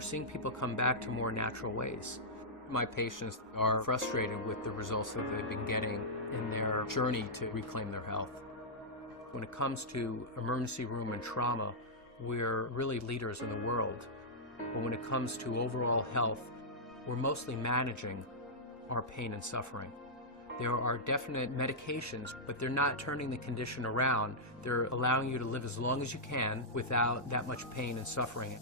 we're seeing people come back to more natural ways. My patients are frustrated with the results that they've been getting in their journey to reclaim their health. When it comes to emergency room and trauma, we're really leaders in the world. But when it comes to overall health, we're mostly managing our pain and suffering. There are definite medications, but they're not turning the condition around. They're allowing you to live as long as you can without that much pain and suffering.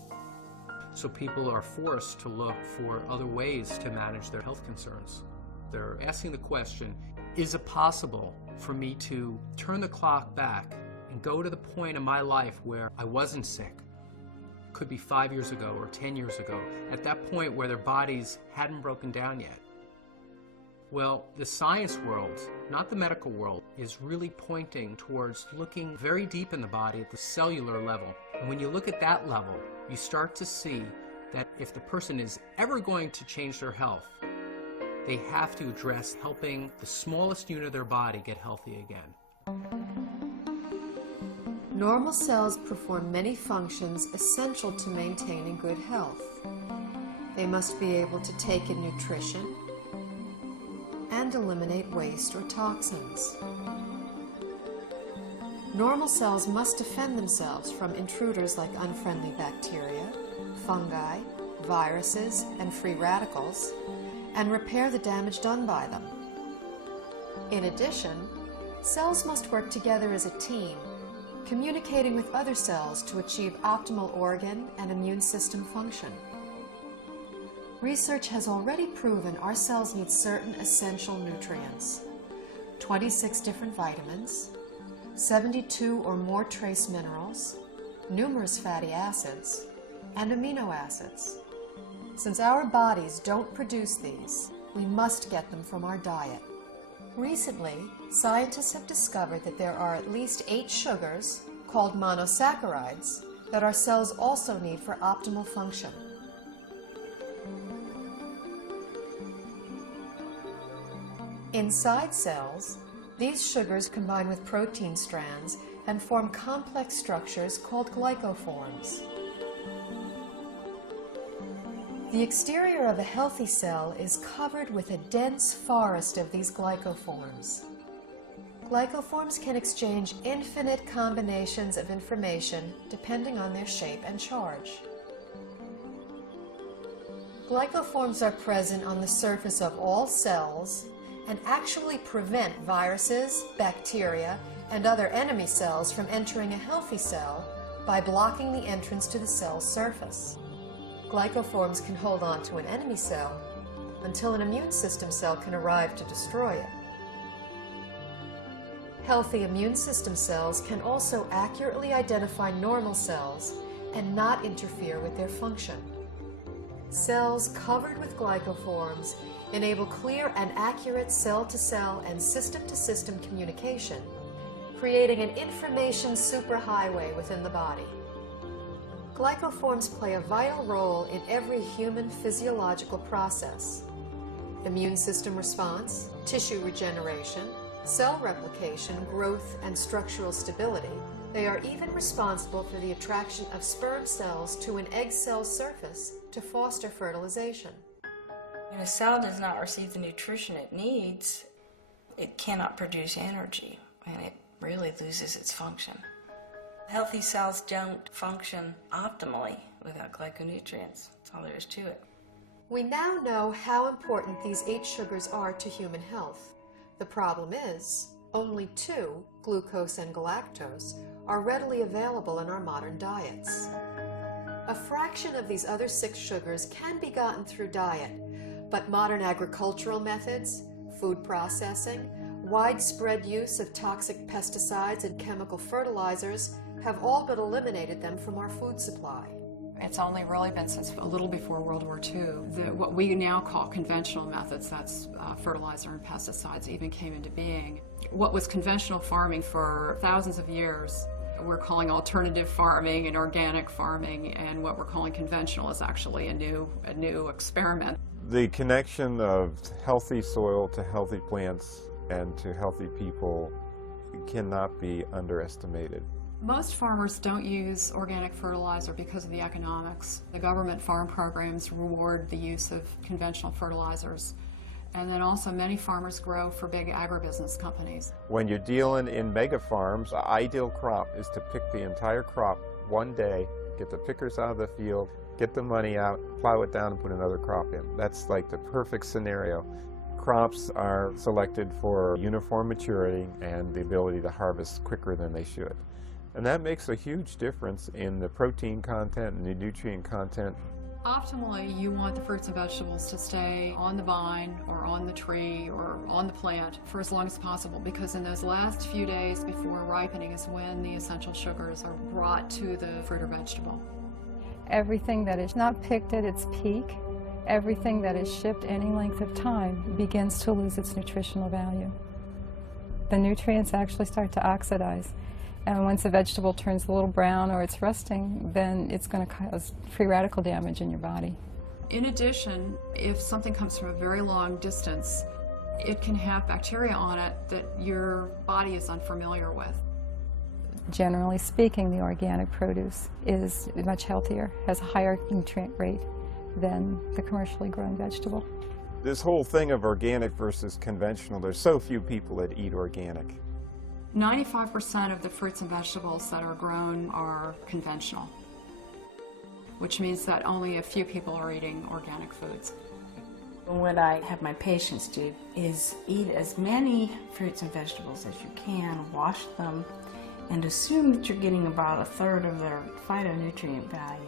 So people are forced to look for other ways to manage their health concerns. They're asking the question, is it possible for me to turn the clock back and go to the point in my life where I wasn't sick? Could be 5 years ago or 10 years ago, at that point where their bodies hadn't broken down yet. Well, the science world, not the medical world, is really pointing towards looking very deep in the body at the cellular level. And when you look at that level, you start to see that if the person is ever going to change their health, they have to address helping the smallest unit of their body get healthy again. Normal cells perform many functions essential to maintaining good health. They must be able to take in nutrition and eliminate waste or toxins. Normal cells must defend themselves from intruders like unfriendly bacteria, fungi, viruses, and free radicals, and repair the damage done by them. In addition, cells must work together as a team, communicating with other cells to achieve optimal organ and immune system function. Research has already proven our cells need certain essential nutrients, 26 different vitamins, 72 or more trace minerals, numerous fatty acids, and amino acids. Since our bodies don't produce these, we must get them from our diet. Recently, scientists have discovered that there are at least 8 sugars, called monosaccharides, that our cells also need for optimal function. Inside cells, these sugars combine with protein strands and form complex structures called glycoforms. The exterior of a healthy cell is covered with a dense forest of these glycoforms. Glycoforms can exchange infinite combinations of information depending on their shape and charge. Glycoforms are present on the surface of all cells and actually prevent viruses, bacteria, and other enemy cells from entering a healthy cell by blocking the entrance to the cell's surface. Glycoforms can hold on to an enemy cell until an immune system cell can arrive to destroy it. Healthy immune system cells can also accurately identify normal cells and not interfere with their function. Cells covered with glycoforms enable clear and accurate cell-to-cell and system-to-system communication, creating an information superhighway within the body. Glycoforms play a vital role in every human physiological process: immune system response, tissue regeneration, cell replication, growth, and structural stability. They are even responsible for the attraction of sperm cells to an egg cell surface to foster fertilization. When a cell does not receive the nutrition it needs, it cannot produce energy, and it really loses its function. Healthy cells don't function optimally without glyconutrients. That's all there is to it. We now know how important these 8 sugars are to human health. The problem is, only 2, glucose and galactose, are readily available in our modern diets. A fraction of these other 6 sugars can be gotten through diet, but modern agricultural methods, food processing, widespread use of toxic pesticides and chemical fertilizers have all but eliminated them from our food supply. It's only really been since a little before World War II that what we now call conventional methods, that's fertilizer and pesticides, even came into being. What was conventional farming for thousands of years, we're calling alternative farming and organic farming, and what we're calling conventional is actually a new experiment. The connection of healthy soil to healthy plants and to healthy people cannot be underestimated. Most farmers don't use organic fertilizer because of the economics. The government farm programs reward the use of conventional fertilizers. And then also many farmers grow for big agribusiness companies. When you're dealing in mega farms, the ideal crop is to pick the entire crop one day, get the pickers out of the field, get the money out, plow it down and put another crop in. That's like the perfect scenario. Crops are selected for uniform maturity and the ability to harvest quicker than they should. And that makes a huge difference in the protein content and the nutrient content. Optimally, you want the fruits and vegetables to stay on the vine or on the tree or on the plant for as long as possible, because in those last few days before ripening is when the essential sugars are brought to the fruit or vegetable. Everything that is not picked at its peak, everything that is shipped any length of time begins to lose its nutritional value. The nutrients actually start to oxidize. And once a vegetable turns a little brown or it's rusting, then it's going to cause free radical damage in your body. In addition, if something comes from a very long distance, it can have bacteria on it that your body is unfamiliar with. Generally speaking, the organic produce is much healthier, has a higher nutrient rate than the commercially grown vegetable. This whole thing of organic versus conventional, there's so few people that eat organic. 95% of the fruits and vegetables that are grown are conventional, which means that only a few people are eating organic foods. What I have my patients do is eat as many fruits and vegetables as you can, wash them, and assume that you're getting about a third of their phytonutrient value.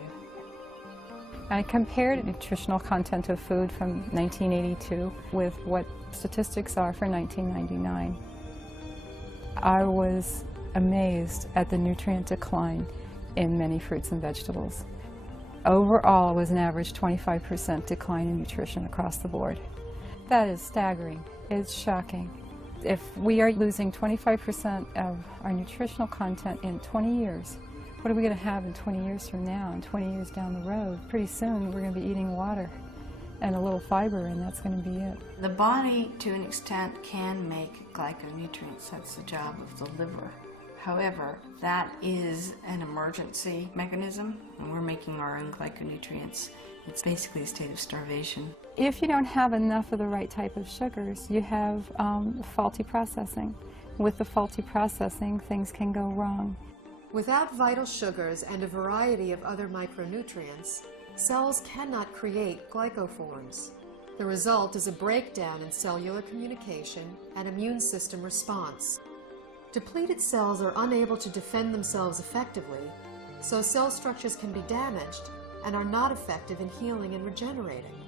I compared nutritional content of food from 1982 with what statistics are for 1999. I was amazed at the nutrient decline in many fruits and vegetables. Overall, it was an average 25% decline in nutrition across the board. That is staggering. It's shocking. If we are losing 25% of our nutritional content in 20 years, what are we going to have in 20 years from now and 20 years down the road? Pretty soon we're going to be eating water and a little fiber, and that's going to be it. The body, to an extent, can make glyconutrients. That's the job of the liver. However, that is an emergency mechanism, and we're making our own glyconutrients. It's basically a state of starvation. If you don't have enough of the right type of sugars, you have faulty processing. With the faulty processing, things can go wrong. Without vital sugars and a variety of other micronutrients, cells cannot create glycoforms. The result is a breakdown in cellular communication and immune system response. Depleted cells are unable to defend themselves effectively, so cell structures can be damaged and are not effective in healing and regenerating.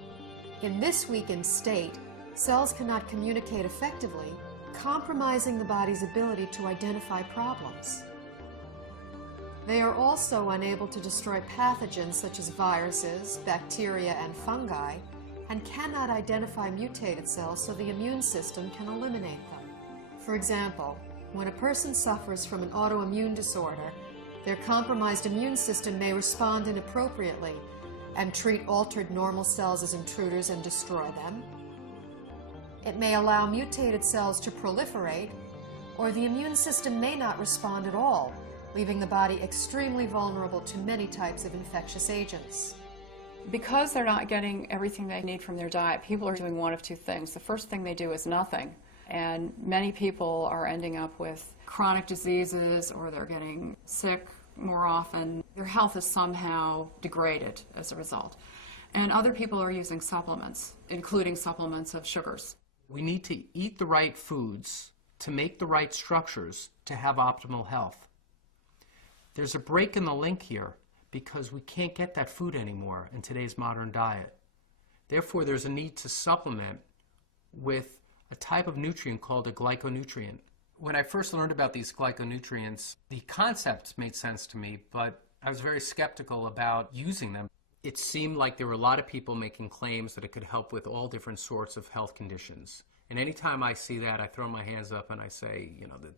In this weakened state, cells cannot communicate effectively, compromising the body's ability to identify problems. They are also unable to destroy pathogens such as viruses, bacteria, and fungi, and cannot identify mutated cells so the immune system can eliminate them. For example, when a person suffers from an autoimmune disorder, their compromised immune system may respond inappropriately and treat altered normal cells as intruders and destroy them. It may allow mutated cells to proliferate, or the immune system may not respond at all, leaving the body extremely vulnerable to many types of infectious agents. Because they're not getting everything they need from their diet, people are doing one of two things. The first thing they do is nothing, and many people are ending up with chronic diseases, or they're getting sick more often. Their health is somehow degraded as a result. And other people are using supplements, including supplements of sugars. We need to eat the right foods to make the right structures to have optimal health. There's a break in the link here because we can't get that food anymore in today's modern diet. Therefore, there's a need to supplement with a type of nutrient called a glyconutrient. When I first learned about these glyconutrients, the concepts made sense to me, but I was very skeptical about using them. It seemed like there were a lot of people making claims that it could help with all different sorts of health conditions. And anytime I see that, I throw my hands up and I say,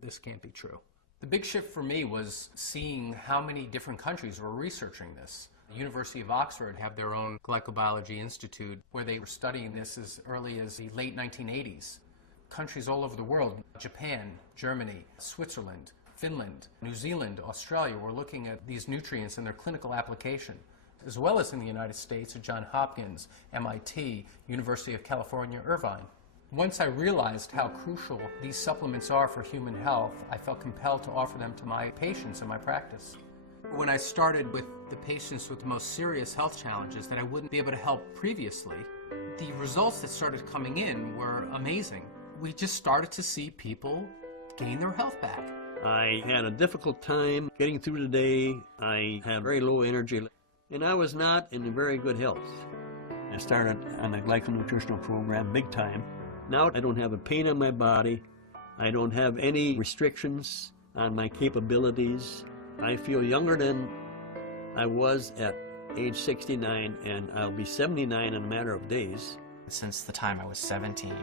this can't be true. The big shift for me was seeing how many different countries were researching this. The University of Oxford have their own glycobiology institute where they were studying this as early as the late 1980s. Countries all over the world, Japan, Germany, Switzerland, Finland, New Zealand, Australia were looking at these nutrients and their clinical application, as well as in the United States at Johns Hopkins, MIT, University of California, Irvine. Once I realized how crucial these supplements are for human health, I felt compelled to offer them to my patients in my practice. When I started with the patients with the most serious health challenges that I wouldn't be able to help previously, the results that started coming in were amazing. We just started to see people gain their health back. I had a difficult time getting through the day. I had very low energy, and I was not in very good health. I started on the Glyconutritional program big time. Now I don't have a pain in my body. I don't have any restrictions on my capabilities. I feel younger than I was at age 69, and I'll be 79 in a matter of days. Since the time I was 17,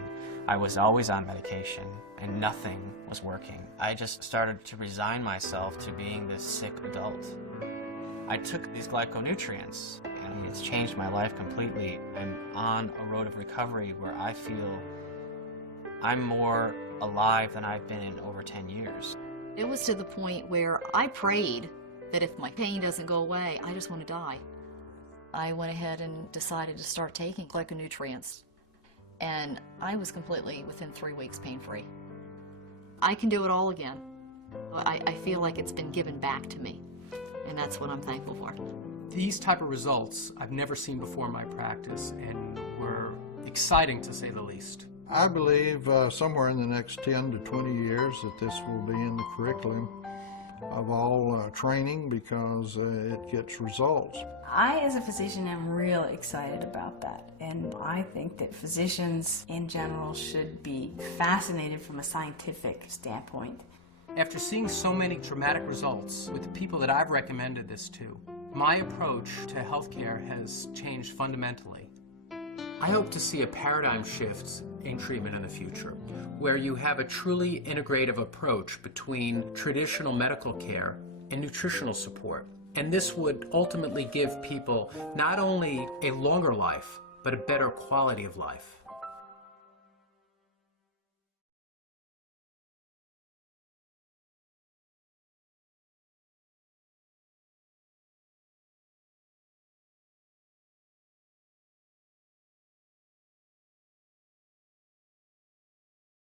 I was always on medication and nothing was working. I just started to resign myself to being this sick adult. I took these glyconutrients and it's changed my life completely. I'm on a road of recovery where I feel I'm more alive than I've been in over 10 years. It was to the point where I prayed that if my pain doesn't go away, I just want to die. I went ahead and decided to start taking glyconutrients, and I was completely, within 3 weeks, pain-free. I can do it all again. I feel like it's been given back to me, and that's what I'm thankful for. These type of results I've never seen before in my practice and were exciting to say the least. I believe somewhere in the next 10 to 20 years that this will be in the curriculum of all training because it gets results. I, as a physician, am real excited about that. And I think that physicians in general should be fascinated from a scientific standpoint. After seeing so many dramatic results with the people that I've recommended this to, my approach to healthcare has changed fundamentally. I hope to see a paradigm shift in treatment in the future, where you have a truly integrative approach between traditional medical care and nutritional support. And this would ultimately give people not only a longer life, but a better quality of life.